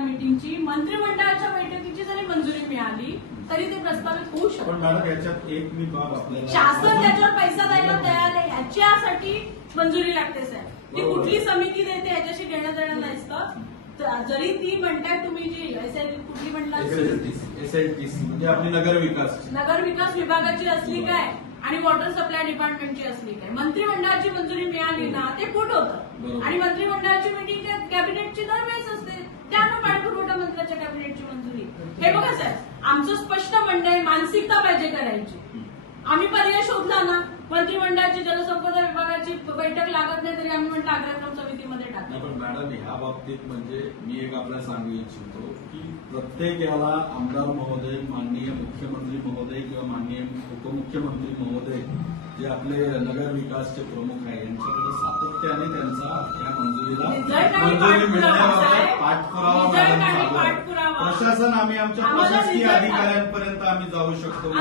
मीटिंगची मंत्रिमंडळाच्या बैठकीची जरी मंजुरी मिळाली तरी ते प्रस्तावित होऊ शकतं. पण मॅडम याच्यात एक मी बाब आपल्याला शासन त्याच्यावर पैसा द्यायला तयार आहे, याच्यासाठी मंजुरी लागते साहेब. ती कुठली समिती देते याच्याशी घेणं देणं नसतं. जरी ती म्हणताय तुम्ही जी कुठली म्हणता SLTC म्हणजे आपली नगर विकास विभागाची असली काय आणि वॉटर सप्लाय डिपार्टमेंटची असली काय, मंत्रिमंडळाची मंजुरी मिळाली ना ते फुट होतं. आणि मंत्रिमंडळाची मीटिंग कॅबिनेटची दरवेळेस असते, त्यानं पाणीपुरवठा मंत्र्याच्या कॅबिनेटची मंजुरी. हे बघा साहेब, आमचं स्पष्ट म्हणणं आहे, मानसिकता पाहिजे करायची. आम्ही पर्याय शोधला ना, मंत्रिमंडळाची जलसंपदा विभागाची बैठक लागत नाही तरी आम्ही म्हणतो अग्रक्रम समितीमध्ये टाकतो. पण मॅडम ह्या बाबतीत म्हणजे मी एक आपल्याला सांगू इच्छितो की प्रत्येक याला आमदार महोदय, माननीय मुख्यमंत्री महोदय किंवा माननीय उपमुख्यमंत्री महोदय जे आपले नगर विकासचे प्रमुख आहे यांच्याकडे सातत्याने त्यांचा या मंजुरी मिळण्याबाबत पाठपुरावा. प्रशासन आम्ही आमच्या प्रशासकीय अधिकाऱ्यांपर्यंत आम्ही जाऊ शकतो.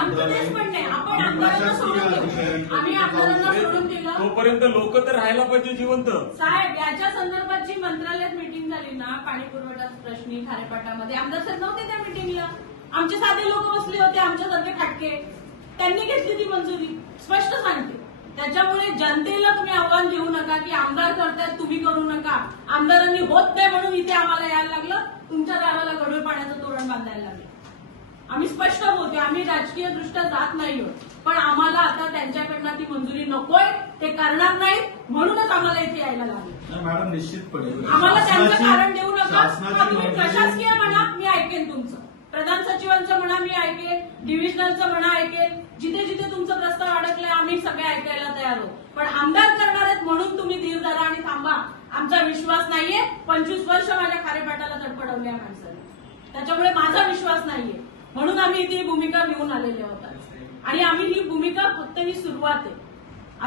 तोपर्यंत लोक तर राहायला पाहिजे जिवंत. साहेब, याच्या संदर्भाची मंत्रालयात मीटिंग झाली ना, पाणी पुरवठा प्रश्नी खारेपाटामध्ये आमदार साहेब नव्हते त्या मीटिंगला. आमचे साधे लोक बसले होते, आमच्यासारखे खाटके, त्यांनी घेतली ती मंजुरी. स्पष्ट सांगते. त्याच्यामुळे जनतेला तुम्ही आव्हान देऊ नका की आमदार करतायत तुम्ही करू नका. आमदारांनी होत नाही म्हणून इथे आम्हाला यायला लागलं, तुमच्या गावाला गढूळ पाण्याचं तोरण बांधायला लागलं. आम्ही स्पष्ट बोलतोय, आम्ही राजकीय दृष्ट्या जात नाही आहोत, पण आम्हाला आता त्यांच्याकडनं ती मंजुरी नकोय, ते करणार नाहीत म्हणूनच आम्हाला इथे यायला लागलं. मॅडम निश्चितपणे आम्हाला त्यांचं कारण देऊ नका. तुम्ही प्रशासकीय म्हणा, मी ऐकेन तुमचं. प्रधान सचिवांचं म्हणा, मी ऐकेन. डिव्हिजनलचं म्हणा, ऐकेन. जिथे जिथे तुमचं प्रस्ताव अडकलाय आम्ही सगळे ऐकायला तयार आहोत. पण आमदार करणार आहेत म्हणून तुम्ही धीर धरा आणि थांबा. आमचा विश्वास नाहीये. 25 वर्ष माझ्या खारेपाटाला तडफडवल्या माणसाने, त्याच्यामुळे माझा विश्वास नाहीये. म्हणून आम्ही इथे भूमिका घेऊन आलेले आहोत. आणि आम्ही ही भूमिका फक्त ही सुरुवात आहे,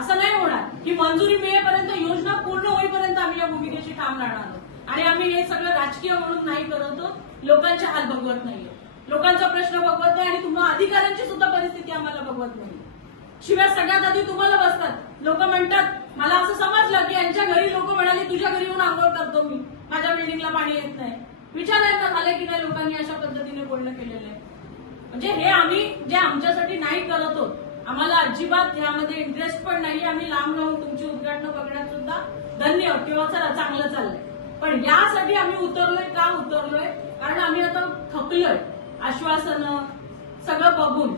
असं नाही होणार. ही मंजुरी मिळेपर्यंत, योजना पूर्ण होईपर्यंत आम्ही या भूमिकेची ठाम राहणार आहोत. आणि आम्ही हे सगळं राजकीय म्हणून नाही करतो, लोकांचे हाल बघवत नाहीये, लोकांचा प्रश्न बघवत नाही आणि तुम्हाला अधिकाऱ्यांची सुद्धा परिस्थिती आम्हाला बघवत नाही. शिवाय सगळ्यात आधी तुम्हाला बसतात. लोक म्हणतात, मला असं समजलं की यांच्या घरी लोक म्हणाले तुझ्या घरी येऊन आंघोळ करतो मी, माझ्या बिल्डिंगला पाणी येत नाही. विचारायला झालं की नाही लोकांनी अशा पद्धतीने बोलणं केलेलं आहे. म्हणजे हे आम्ही जे आमच्यासाठी नाही करत आहोत, आम्हाला अजिबात यामध्ये इंटरेस्ट पण नाही. आम्ही लांब राहून तुमची उद्घाटनं बघण्यात सुद्धा धन्य आहोत किंवा चला चांगलं चाललंय. पण यासाठी आम्ही उतरलोय. का उतरलोय? कारण आम्ही आता थकलोय. आश्वासनं सगळं बघून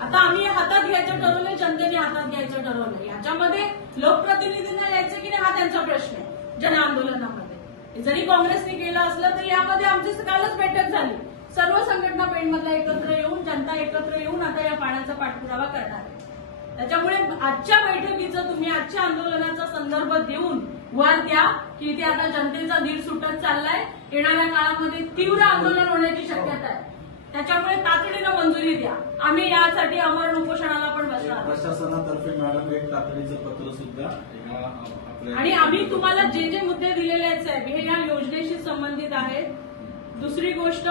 आता आम्ही हातात घ्यायचं ठरवलंय, जनतेने हातात घ्यायचं ठरवलंय. याच्यामध्ये लोकप्रतिनिधींना यायचं की नाही हा त्यांचा प्रश्न आहे. जन आंदोलनामध्ये जरी काँग्रेसने केलं असलं तरी यामध्ये आमची कालच बैठक झाली. सर्व संघटना पेणमधल्या एकत्र येऊन, जनता एकत्र येऊन आता या पाण्याचा पाठपुरावा करणार आहे. त्याच्यामुळे आजच्या बैठकीचं तुम्ही आजच्या आंदोलनाचा संदर्भ देऊन वर द्या की इथे आता जनतेचा धीर सुटत चाललाय. येणाऱ्या काळामध्ये तीव्र आंदोलन होण्याची शक्यता आहे. त्याच्यामुळे तातडीनं मंजुरी द्या. आम्ही यासाठी अमर उपोषणाला पण बसणार. प्रशासनातर्फे मॅडम एक तातडीचं पत्र सुद्धा आणि आम्ही तुम्हाला जे जे मुद्दे दिलेले आहेत साहेब, हे या योजनेशी संबंधित आहेत. दुसरी गोष्ट